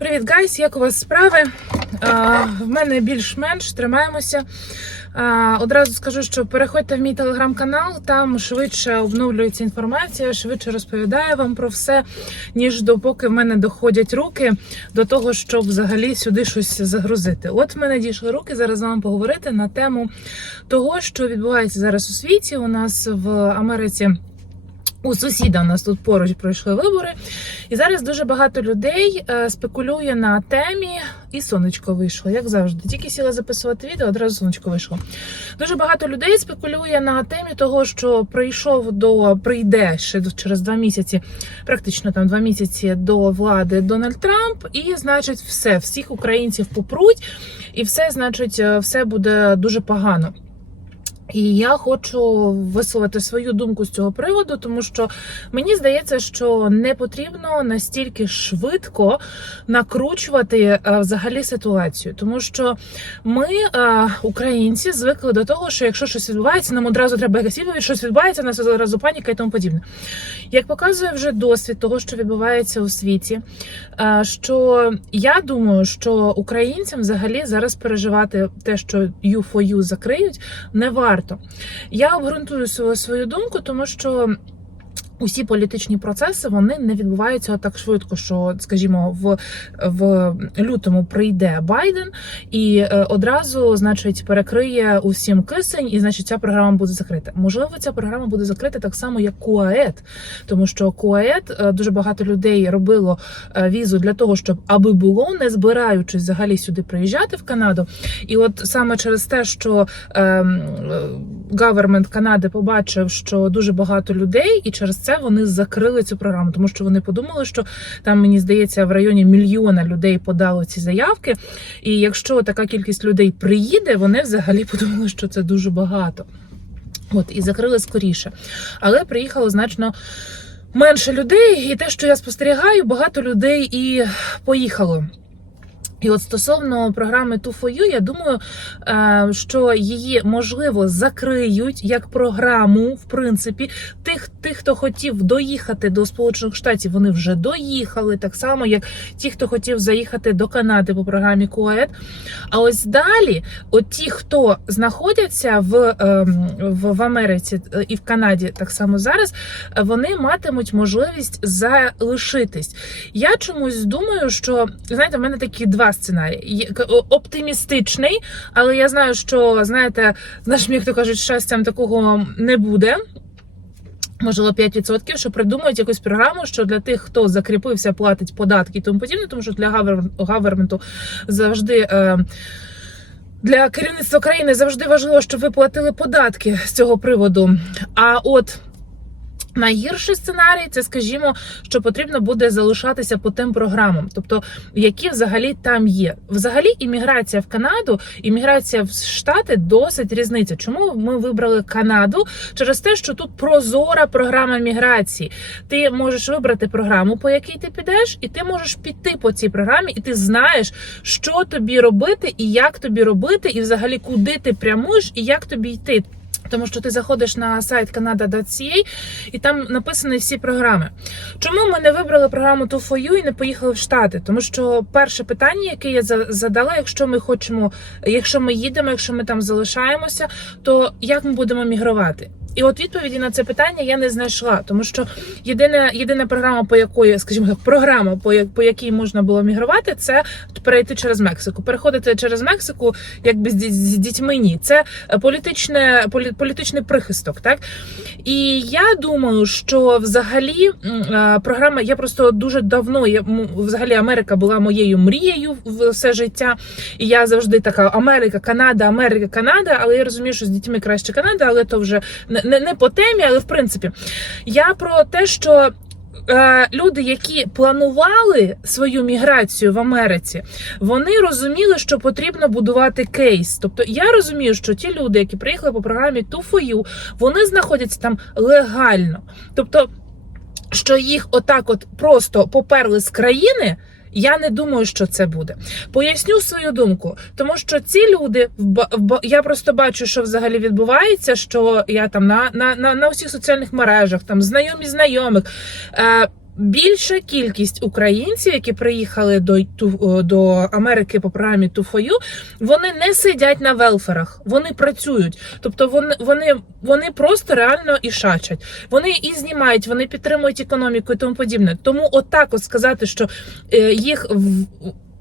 Привіт, гайс! Як у вас справи? А, в мене більш-менш тримаємося. А, одразу скажу, що переходьте в мій телеграм-канал, там швидше обновлюється інформація, швидше розповідаю вам про все, ніж допоки в мене доходять руки до того, щоб взагалі сюди щось загрузити. От в мене дійшли руки зараз з вами поговорити на тему того, що відбувається зараз у світі. У нас в Америці. У сусіда у нас тут поруч пройшли вибори, і зараз дуже багато людей е, спекулює на темі, і сонечко вийшло, як завжди. Тільки сіла записувати відео, одразу сонечко вийшло. Дуже багато людей спекулює на темі того, що прийшов до прийде ще через два місяці, практично там два місяці до влади Дональд Трамп, і значить, все, всіх українців попруть, і все, значить, е, все буде дуже погано. І я хочу висловити свою думку з цього приводу, тому що мені здається, що не потрібно настільки швидко накручувати е, взагалі ситуацію, тому що ми, е, українці, звикли до того, що якщо щось відбувається, нам одразу треба якась відповідь, щось відбувається, нас одразу паніка і тому подібне. Як показує вже досвід того, що відбувається у світі, е, що я думаю, що українцям взагалі зараз переживати те, що U4U закриють, не варто. Я обґрунтую свою думку, тому що. Усі політичні процеси вони не відбуваються так швидко, що, скажімо, в, в лютому прийде Байден і е, одразу, значить, перекриє усім кисень, і значить ця програма буде закрита. Можливо, ця програма буде закрита так само, як КУАЕД, тому що КУАЕД е, дуже багато людей робило е, візу для того, щоб аби було, не збираючись взагалі сюди приїжджати в Канаду. І от саме через те, що ем, гавермент Канади побачив, що дуже багато людей, і через це вони закрили цю програму, тому що вони подумали, що там мені здається в районі мільйона людей подало ці заявки. І якщо така кількість людей приїде, вони взагалі подумали, що це дуже багато. От і закрили скоріше. Але приїхало значно. Менше людей, і те, що я спостерігаю, багато людей і поїхало. І от стосовно програми Too4U, я думаю, е, що її можливо закриють як програму, в принципі, тих, тих, хто хотів доїхати до Сполучених Штатів, вони вже доїхали, так само як ті, хто хотів заїхати до Канади по програмі КУАЕД. А ось далі, от ті, хто знаходяться в, ем, в, в Америці е, і в Канаді, так само зараз, вони матимуть можливість залишитись. Я чомусь думаю, що знаєте, в мене такі два о- Оптимістичний, але я знаю, що знаєте, з нашим, як то кажуть, щастям такого не буде. Можливо, 5%, що придумають якусь програму, що для тих, хто закріпився, платить податки і тому подібне, тому що для гавер- гаверменту завжди. Е, для керівництва країни завжди важливо, щоб ви платили податки з цього приводу. А от найгірший сценарій це, скажімо, що потрібно буде залишатися по тим програмам, тобто які взагалі там є. Взагалі, імміграція в Канаду, імміграція в Штати досить різниця. Чому ми вибрали Канаду? Через те, що тут прозора програма міграції. Ти можеш вибрати програму, по якій ти підеш, і ти можеш піти по цій програмі, і ти знаєш, що тобі робити, і як тобі робити, і взагалі куди ти прямуєш, і як тобі йти. Тому що ти заходиш на сайт Canada.ca і там написані всі програми. Чому ми не вибрали програму Too4U і не поїхали в Штати? Тому що перше питання, яке я задала, якщо ми хочемо, якщо ми їдемо, якщо ми там залишаємося, то як ми будемо мігрувати? І от відповіді на це питання я не знайшла, тому що єдина, єдина програма, по якої, скажімо так, програма, по, я- по якій можна було мігрувати, це перейти через Мексику. Переходити через Мексику, якби з, дітьми ні. Це е, політичне, полі, політичний прихисток. Так і я думаю, що взагалі е, програма, я просто дуже давно я взагалі Америка була моєю мрією все життя. І я завжди така Америка, Канада, Америка, Канада. Але я розумію, що з дітьми краще Канада, але то вже не, не, не по темі, але в принципі. Я про те, що. е, Люди, які планували свою міграцію в Америці, вони розуміли, що потрібно будувати кейс. Тобто я розумію, що ті люди, які приїхали по програмі Too4U, вони знаходяться там легально. Тобто, що їх отак, от просто поперли з країни. Я не думаю, що це буде. Поясню свою думку, тому що ці люди в я просто бачу, що взагалі відбувається. Що я там на, на, на, на усіх соціальних мережах, там знайомі знайомих. Е, більша кількість українців, які приїхали до, до Америки по програмі Туфою, вони не сидять на велферах, вони працюють. Тобто вони, вони, вони просто реально і шачать. Вони і знімають, вони підтримують економіку і тому подібне. Тому отак от сказати, що е, їх в.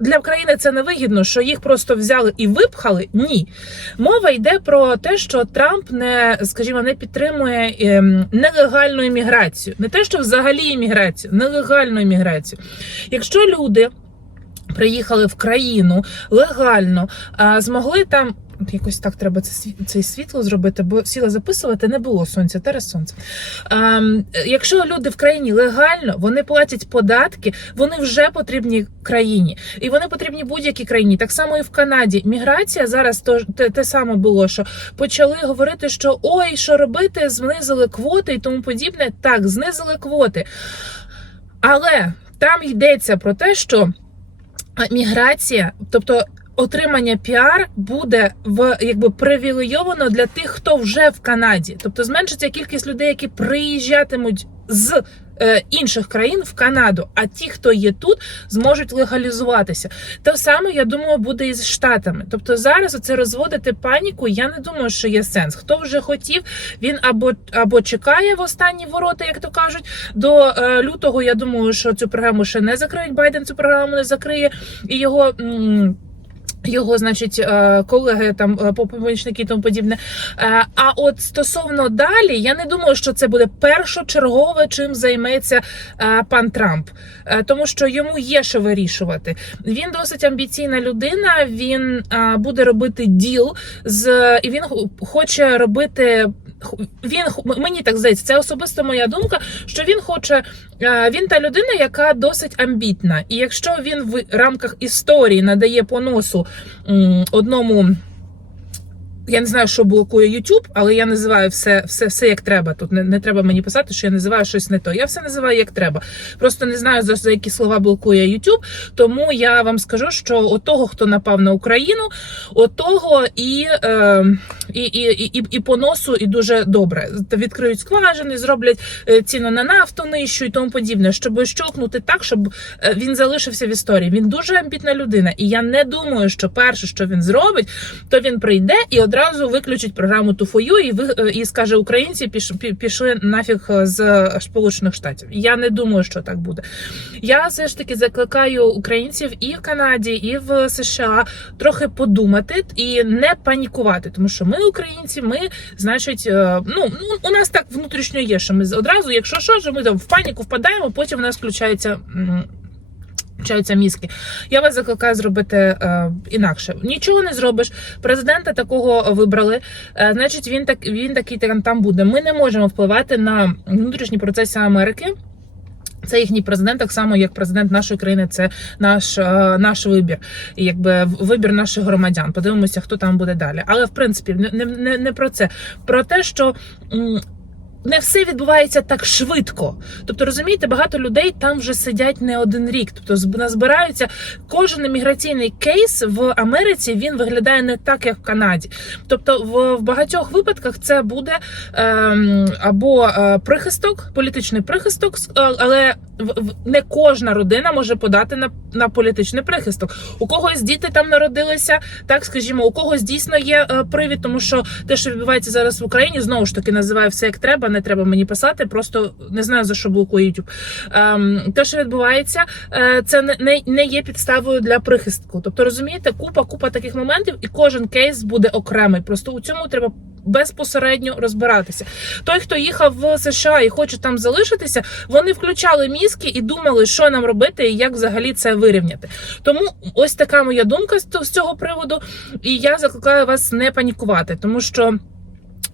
Для України це не вигідно, що їх просто взяли і випхали. Ні, мова йде про те, що Трамп не, скажімо, не підтримує ем, нелегальну імміграцію, не те, що взагалі імміграцію, нелегальну імміграцію. Якщо люди приїхали в країну легально, змогли там. От Якось так треба це цей світло зробити, бо сіла записувати не було сонця, зараз сонце. Ем, якщо люди в країні легально, вони платять податки, вони вже потрібні країні, і вони потрібні будь-якій країні. Так само і в Канаді. Міграція зараз то те, те саме було, що почали говорити, що ой, що робити, знизили квоти і тому подібне. Так, знизили квоти. Але там йдеться про те, що міграція, тобто отримання піар, буде в якби привілейовано для тих, хто вже в Канаді. Тобто зменшиться кількість людей, які приїжджатимуть з е, інших країн в Канаду. А ті, хто є тут, зможуть легалізуватися. Те саме, я думаю, буде і з штатами. Тобто зараз оце розводити паніку. Я не думаю, що є сенс. Хто вже хотів, він або або чекає в останні ворота, як то кажуть. До е, лютого я думаю, що цю програму ще не закриють. Байден цю програму не закриє і його. м, його, значить, е, колеги там е, помічники і тому подібне. Е, А от стосовно далі, я не думаю, що це буде першочергове, чим займеться пан Трамп, тому що йому є що вирішувати. Він досить амбіційна людина. Він буде робити діл з і він хо- хоче робити. Він мені так здається, це особисто моя думка. Що він хоче, він та людина, яка досить амбітна, і якщо він в рамках історії надає по носу м, одному. Я не знаю, що блокує YouTube, але я називаю все, все, все як треба. Тут не, не треба мені писати, що я називаю щось не то. Я все називаю як треба. Просто не знаю за, за які слова блокує YouTube. Тому я вам скажу, що от того, хто напав на Україну, от і, е, і, і, і, і по носу, і дуже добре. Відкриють скважини, зроблять е, ціну на нафту нижчу і тому подібне, щоб щолкнути так, щоб е, він залишився в історії. Він дуже амбітна людина, і я не думаю, що перше, що він зробить, то він прийде і одразу виключить програму Туфою і ви е, і скаже українці піш, пішли нафіг з Сполучених Штатів. Я не думаю, що так буде. Я все ж таки закликаю українців і в Канаді, і в США трохи подумати і не панікувати, тому що ми, українці, ми, значить, е, ну ну, у нас так внутрішньо є, що ми одразу, якщо що, що ми там в паніку впадаємо, потім в нас включається. м, Включаються мізки. Я вас закликаю зробити е, інакше. Нічого не зробиш. Президента такого вибрали. Е, значить, він так він такий там буде. Ми не можемо впливати на внутрішні процеси Америки. Це їхній президент, так само як президент нашої країни, це наш, е, наш вибір, і якби вибір наших громадян. Подивимося, хто там буде далі. Але в принципі, не, не, не, не про це. Про те, що. Не все відбувається так швидко. Тобто, розумієте, багато людей там вже сидять не один рік. Тобто зб- назбираються кожен міграційний кейс в Америці він виглядає не так, як в Канаді. Тобто, в, в багатьох випадках це буде ем, або е, прихисток, політичний прихисток, е, але не кожна родина може подати на, на політичний прихисток. У когось діти там народилися, так скажімо, у когось дійсно є е, привід, тому що те, що відбувається зараз в Україні, знову ж таки називаю все як треба. Не треба мені писати, просто не знаю за що блокує YouTube. Ем, те, що відбувається, е, це не, не, не є підставою для прихистку. Тобто, розумієте, купа, купа таких моментів, і кожен кейс буде окремий. Просто у цьому треба безпосередньо розбиратися. Той, хто їхав в США і хоче там залишитися, вони включали мізки і думали, що нам робити і як взагалі це вирівняти. Тому ось така моя думка з цього приводу. І я закликаю вас не панікувати, тому що.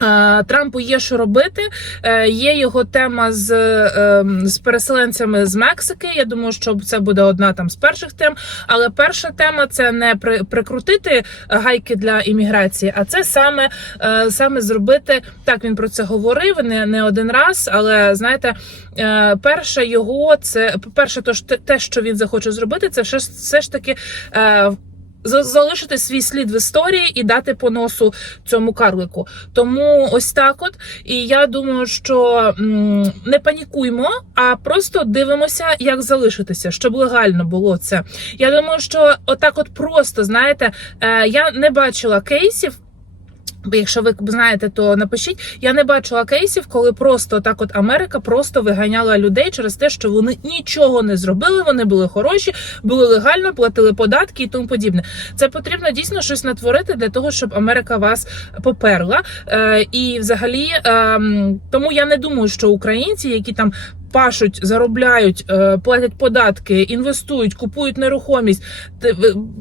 Е, Трампу є що робити. Е, Є його тема з, е, з переселенцями з Мексики. Я думаю, що це буде одна там з перших тем. Але перша тема це не при, прикрутити гайки для імміграції, а це саме, е, саме зробити. Так він про це говорив не, не один раз. Але знаєте, перше його це перше, то те- що він захоче зробити, це все ж таки. За- залишити свій слід в історії і дати по носу цьому карлику. Тому ось так от. І я думаю, що не панікуймо, а просто дивимося, як залишитися, щоб легально було це. Я думаю, що отак, от просто знаєте, е, я не бачила кейсів. Якщо ви знаєте, то напишіть. Я не бачила кейсів, коли просто так, от Америка просто виганяла людей через те, що вони нічого не зробили. Вони були хороші, були легально, платили податки і тому подібне. Це потрібно дійсно щось натворити для того, щоб Америка вас поперла. Е, і взагалі, ем, тому я не думаю, що українці, які там. Пашуть, заробляють, е, платять податки, інвестують, купують нерухомість.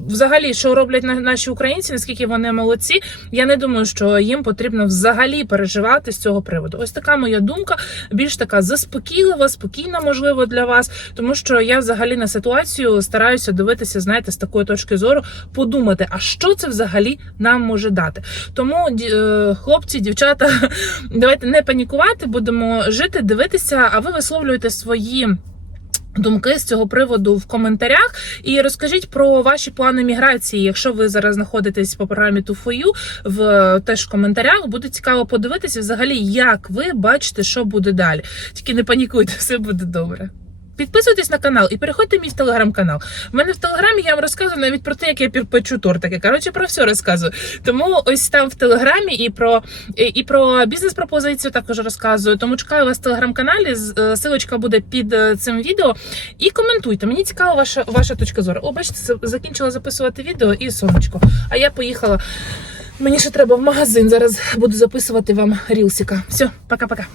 Взагалі, що роблять на- наші українці, наскільки вони молодці, я не думаю, що їм потрібно взагалі переживати з цього приводу. Ось така моя думка, більш така заспокійлива, спокійна, можливо, для вас, тому що я взагалі на ситуацію стараюся дивитися, знаєте, з такої точки зору, подумати, а що це взагалі нам може дати. Тому, е, хлопці, дівчата, давайте не панікувати, будемо жити, дивитися, а ви висловлюєте свої. Думки з цього приводу в коментарях і розкажіть про ваші плани міграції. Якщо ви зараз знаходитесь по програмі Туфою, в теж в коментарях буде цікаво подивитися взагалі, як ви бачите, що буде далі. Тільки не панікуйте, все буде добре. Підписуйтесь на канал і переходьте в мій телеграм-канал. У мене в телеграмі я вам розказую навіть про те, як я печу тортики. Коротше, про все розказую. Тому ось там в телеграмі і про і про бізнес-пропозицію також розказую. Тому чекаю вас в телеграм-каналі. Е, Силочка буде під е, цим відео. І коментуйте. Мені цікава ваша ваша точка зору. О, бачите, закінчила записувати відео і сонечко. А я поїхала. Мені ще треба в магазин. Зараз буду записувати вам рілсика. Все, пока-пока.